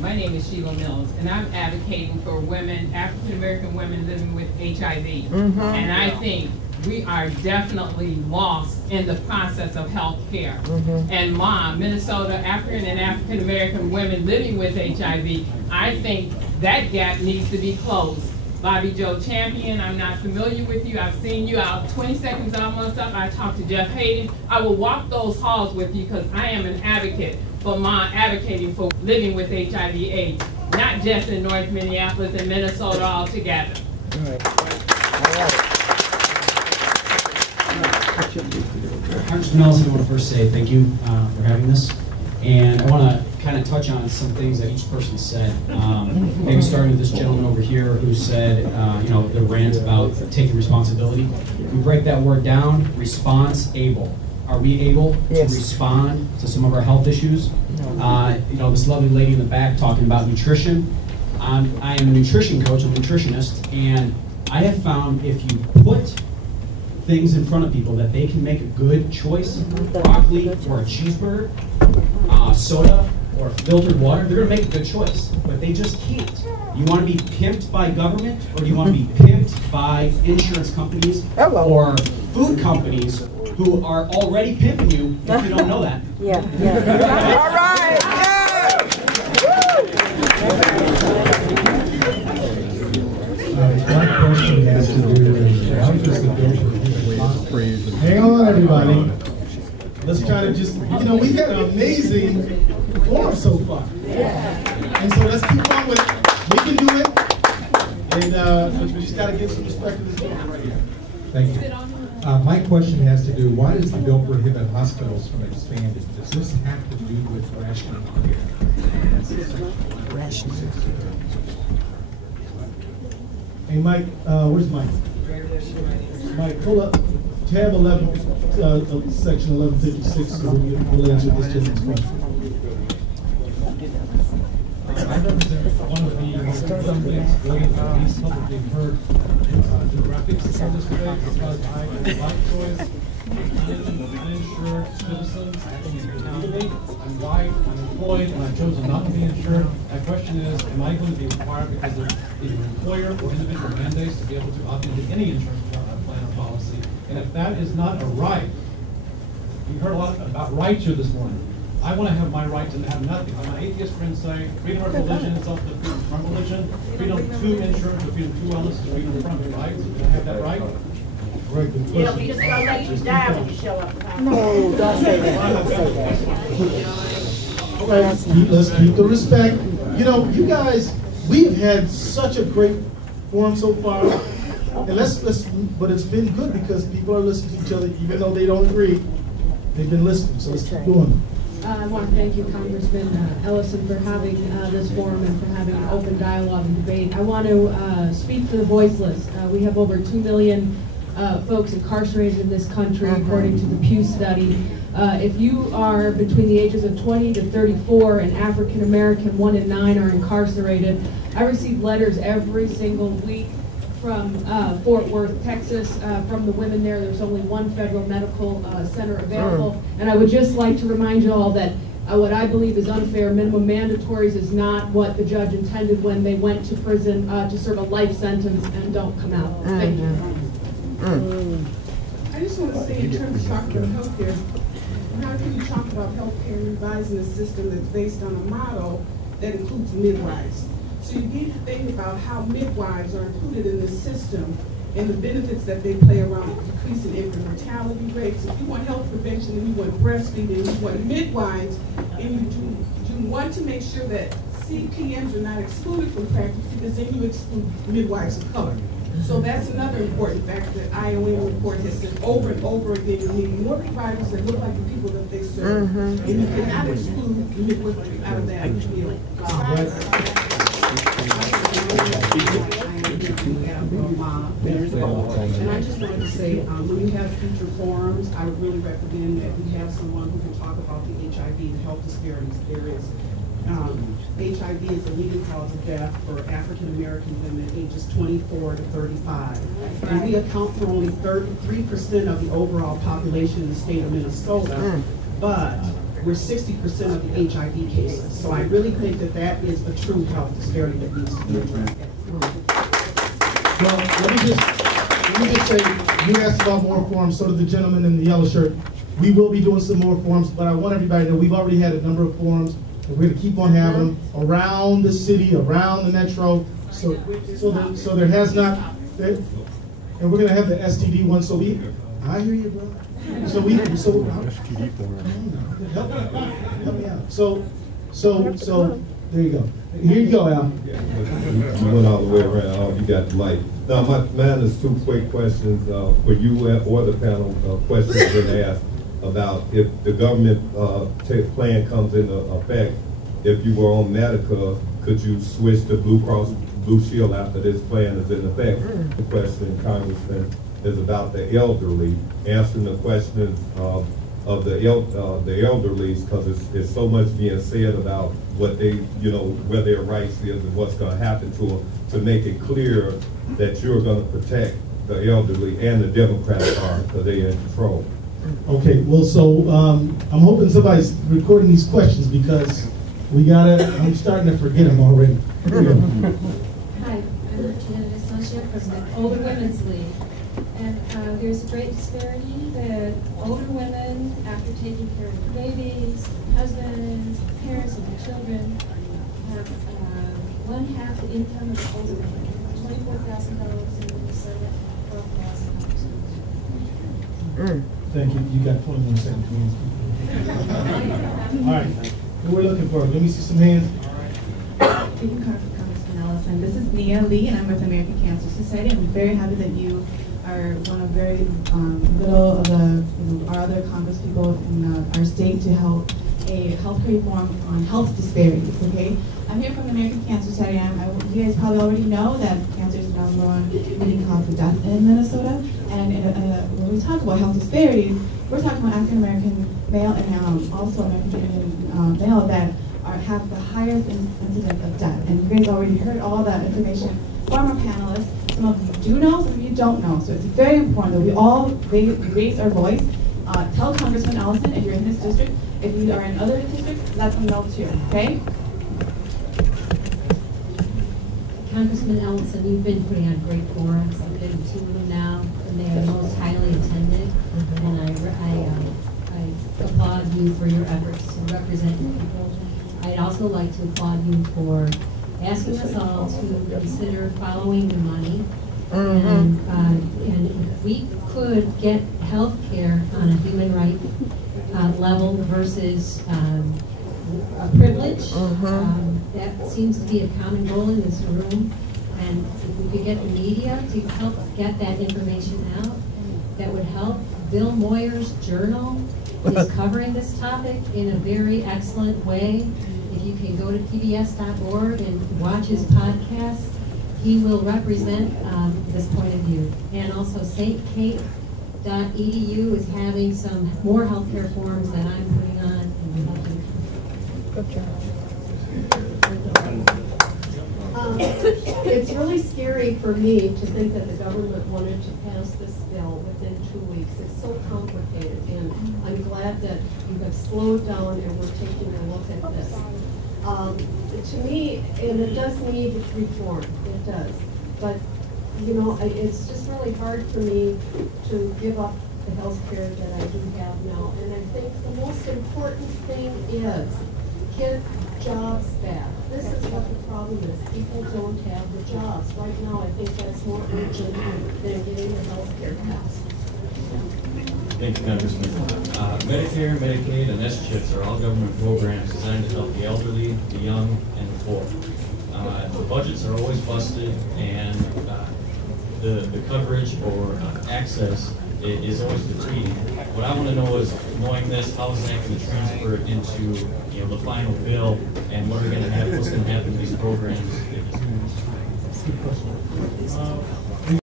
My name is Sheila Mills, and I'm advocating for women, African American women living with HIV. And I think we are definitely lost in the process of health care. And Minnesota, African and African American women living with HIV, I think that gap needs to be closed. Bobby Joe Champion, I'm not familiar with you. I've seen you out 20 seconds almost up. I talked to Jeff Hayden. I will walk those halls with you because I am an advocate for advocating for living with HIV/AIDS, not just in North Minneapolis and Minnesota altogether. All right. All right. Congressman Ellison, I want to first say thank you for having this. And I want to kind of touch on some things that each person said. Maybe starting with this gentleman over here who said, the rant about taking responsibility. We break that word down, response-able. Are we able to respond to some of our health issues? This lovely lady in the back talking about nutrition. I am a nutrition coach, I'm a nutritionist, and I have found if you put things in front of people that they can make a good choice, broccoli or a cheeseburger, soda or filtered water, they're going to make a good choice, but they just can't. You want to be pimped by government, or do you want to be pimped by insurance companies or food companies who are already pimping you if you don't know that? All right. My question has to do with how does the bill Hang on, everybody. Let's try to just, we've had an amazing forum so far. And so let's keep on with it. We can do it. And we just got to give some respect to this gentleman right here. Thank you. My question has to do, why does the bill prohibit hospitals from expanding? Does this have to do with rationing care? Rationing. Hey, Mike, where's Mike? Mike, pull up tab 11, section 1156, so we'll answer this gentleman's question. I represent one of the least publicly heard demographics of this debate because I like choice, uninsured citizens legally. I'm white, I'm employed, and I've chosen not to be insured. My question is, am I going to be required because of either employer or individual mandates to be able to opt into any insurance plan or policy? And if that is not a right, we heard a lot about rights here this morning. I want to have my right to have nothing. Like my atheist friends say, freedom of religion is also freedom from religion, freedom to insurance, or freedom to wellness is freedom from it, right? So can I have that right? Right, good Yeah, we just gonna let you die when you show up. No, don't say that. Don't say that. All right, let's keep the respect. You guys, we've had such a great forum so far. And but it's been good because people are listening to each other, even though they don't agree. They've been listening, so let's keep going. I want to thank you, Congressman Ellison, for having this forum and for having an open dialogue and debate. I want to speak to the voiceless. We have over 2 million folks incarcerated in this country, according to the Pew study. If you are between the ages of 20 to 34 and African American, 1 in 9 are incarcerated. I receive letters every single week from Fort Worth, Texas, from the women there. There's only one federal medical center available. And I would just like to remind you all that what I believe is unfair, minimum mandatories is not what the judge intended when they went to prison to serve a life sentence and don't come out. Thank you. I just want to say, in terms of talking about healthcare, how can you talk about healthcare revising a system that's based on a model that includes midwives? So you need to think about how midwives are included in this system and the benefits that they play around decreasing infant mortality rates. If you want health prevention and you want breastfeeding and you want midwives, and you want to make sure that CPMs are not excluded from practice, because then you exclude midwives of color. So that's another important factor that IOM report has said over and over again. You need more providers that look like the people that they serve. And you cannot exclude midwifery out of that. And I just wanted to say, when you have future forums, I would really recommend that we have someone who can talk about the HIV, the health disparities there is. HIV is the leading cause of death for African American women ages 24 to 35. And we account for only 33% of the overall population in the state of Minnesota. But we're 60% of the HIV cases. So I really think that that is a true health disparity that needs to be addressed. Well, let me just say, you asked about more forums, so did the gentleman in the yellow shirt. We will be doing some more forums, but I want everybody to know we've already had a number of forums, and we're going to keep on having them around the city, around the metro. So there has not, and we're going to have the STD one. So I hear you, bro. Help me out. So there you go. Here you go, Al. You went all the way around. You got the mic. Now, mine is two quick questions for you or the panel. Questions been asked about if the government plan comes into effect. If you were on Medicaid, could you switch to Blue Cross Blue Shield after this plan is in effect? The question, Congressman, is about the elderly. Answering the questions of the elderly, because it's so much being said about what they, where their rights is and what's going to happen to them, to make it clear that you're going to protect the elderly, and the Democrats are, because they're in control. Okay, well, so I'm hoping somebody's recording these questions, because I'm starting to forget them already. Hi, I'm Janet Associate from the Older Women's League. And there's a great disparity that older women, after taking care of their babies, husbands, parents, and their children, have one-half the income of the older women. $24,000 in Minnesota, $12,000. Thank you. You got 21 seconds. All right. Who we're looking for? Let me see some hands. Thank you, Congressman Ellison. This is Nia Lee, and I'm with American Cancer Society. I'm very happy that you are one of very little of the our other Congress people in our state to help a healthcare reform on health disparities. Okay, I'm here from the American Cancer Society. You guys probably already know that cancer is the #1 leading cause of death in Minnesota. And when we talk about health disparities, we're talking about African American male and also American Indian male that have the highest incidence of death. And you guys already heard all that information from our panelists. Some of you do know, some of you don't know. So it's very important that we all raise our voice. Tell Congressman Ellison if you're in his district. If you are in other districts, let them know too, okay? Congressman Ellison, you've been putting on great forums. I've been to 2 of them now, and they are most highly attended. And I applaud you for your efforts to represent your people. I'd also like to applaud you for asking us all to consider following the money. And if we could get health care on a human right level versus a privilege, that seems to be a common goal in this room. And if we could get the media to help get that information out, that would help. Bill Moyer's journal is covering this topic in a very excellent way. If you can go to pbs.org and watch his podcast, he will represent this point of view. And also stkate.edu is having some more healthcare forums that I'm putting on and helping. It's really scary for me to think that the government wanted to pass this bill within 2 weeks. It's so complicated, and I'm glad that you have slowed down and we're taking a look at this. To me, and it does need reform, it does. But, it's just really hard for me to give up the health care that I do have now. And I think the most important thing is get jobs back. This is what the problem is. People don't have the jobs. Right now, I think that's more urgent than getting the health care passed. Thank you, Congressman. Medicare, Medicaid, and S-CHIPs are all government programs designed to help the elderly, the young, and the poor. The budgets are always busted, and the coverage or access is always depleting. What I want to know is, knowing this, how is that going to transfer into the final bill, and what are we going to have? What's going to happen to these programs?